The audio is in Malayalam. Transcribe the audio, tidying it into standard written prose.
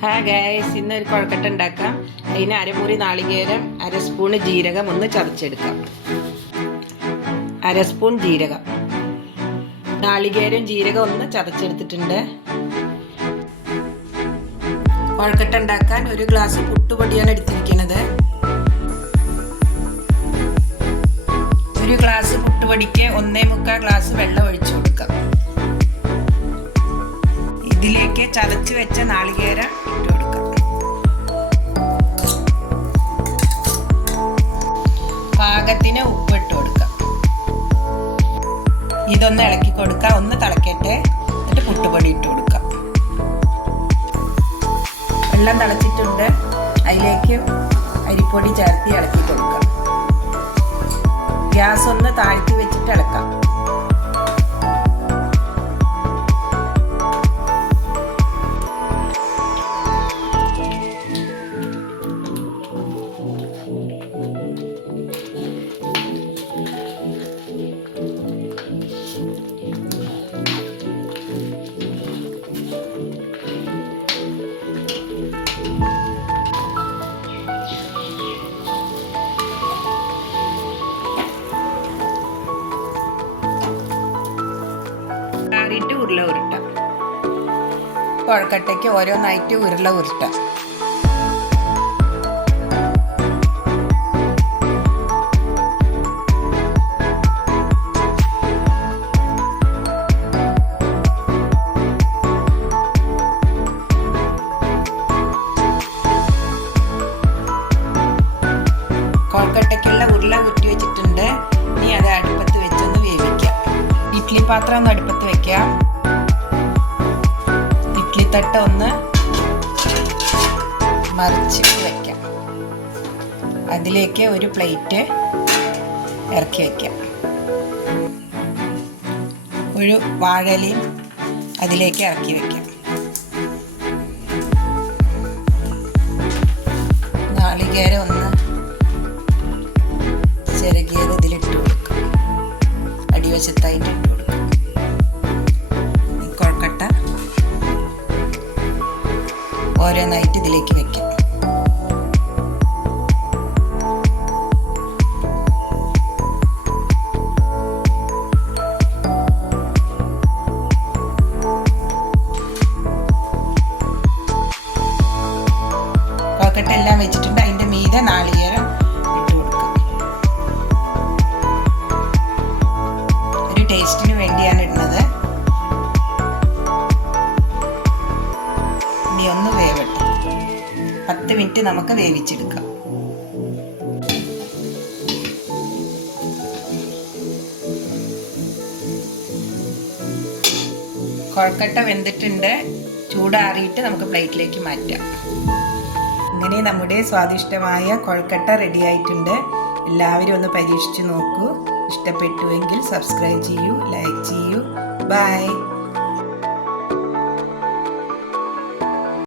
ഹായ് ഗൈസ്, ഇന്നൊരു കൊഴക്കട്ട ഉണ്ടാക്കാം. അതിന് അരമുറി നാളികേരം, അര സ്പൂൺ ജീരകം ഒന്ന് ചതച്ചെടുക്കാം. അര സ്പൂൺ ജീരകം, നാളികേരം ജീരകം ഒന്ന് ചതച്ചെടുത്തിട്ടുണ്ട്. കൊഴക്കട്ട ഉണ്ടാക്കാൻ ഒരു ഗ്ലാസ് പുട്ടുപൊടിയാണ് എടുത്തിരിക്കുന്നത്. ഒരു ഗ്ലാസ് പുട്ടുപൊടിക്ക് 1.25 ഗ്ലാസ് വെള്ളം ഒഴിച്ചു കൊടുക്കാം. ഇതിലേക്ക് ചതച്ച് വെച്ച നാളികേരം ഇട്ട് കൊടുക്കാം. പാകത്തിന് ഉപ്പ് ഇട്ട് കൊടുക്കാം. ഇതൊന്ന് ഇളക്കി കൊടുക്കാം. ഒന്ന് തിളക്കട്ടെ. എന്നിട്ട് പുട്ടുപൊടി ഇട്ട് കൊടുക്കാം. വെള്ളം തിളച്ചിട്ടുണ്ട്. അതിലേക്ക് അരിപ്പൊടി ചേർത്ത് ഇളക്കി കൊടുക്കാം. ഗ്യാസ് ഒന്ന് താഴ്ത്തി വെച്ചിട്ട് ഇളക്കാം. ഉരുള ഉരുട്ടാം. കൊഴക്കട്ടയ്ക്ക് ഓരോന്നായിട്ട് ഉരുള ഉരുട്ടാം. കൊഴക്കട്ടയ്ക്കുള്ള ഉരുള ഉരുട്ടി വെച്ചിട്ടുണ്ട്. ഇനി അത് അടുപ്പത്ത് വെച്ചൊന്ന് വേവിക്കാം. ഇഡ്ഡലി പാത്രം ഒന്ന് അടുപ്പത്ത് വെക്കാം. ഇഡ്ഡലിത്തട്ട ഒന്ന് മറിച്ചിട്ട് വെക്കാം. അതിലേക്ക് ഒരു പ്ലേറ്റ് ഇറക്കി വെക്കാം. ഒരു വാഴയിലയും അതിലേക്ക് ഇറക്കി വെക്കാം. നാളികേരം ഒന്ന് ചിരകിയത് ഇതിലിട്ട് കൊടുക്കാം. അടിവശത്തായിട്ട് ഇട്ട് കൊടുക്കാം. കൊഴക്കട്ട ഓരോന്നായിട്ട് ഇതിലേക്ക് വെക്കാം. കൊഴക്കട്ട എല്ലാം വെച്ചിട്ടുണ്ട്. അതിൻ്റെ മീതെ നാളികേരം ഇട്ട് കൊടുക്കാം. ഒരു ടേസ്റ്റിന് വേണ്ടിയാണ് ഇടുന്നത്. ഇനി ഒന്ന് വേവട്ടെ. 10 മിനിറ്റ് നമുക്ക് വേവിച്ചെടുക്കാം. കൊഴക്കട്ട വെന്തിട്ടുണ്ട്. ചൂടാറിയിട്ട് നമുക്ക് പ്ലേറ്റിലേക്ക് മാറ്റാം. അങ്ങനെ നമ്മുടെ സ്വാദിഷ്ടമായ കൊഴക്കട്ട റെഡി ആയിട്ടുണ്ട്. എല്ലാവരും ഒന്ന് പരീക്ഷിച്ച് നോക്കൂ. ഇഷ്ടപ്പെട്ടുവെങ്കിൽ സബ്സ്ക്രൈബ് ചെയ്യൂ, ലൈക്ക് ചെയ്യൂ. ബൈ.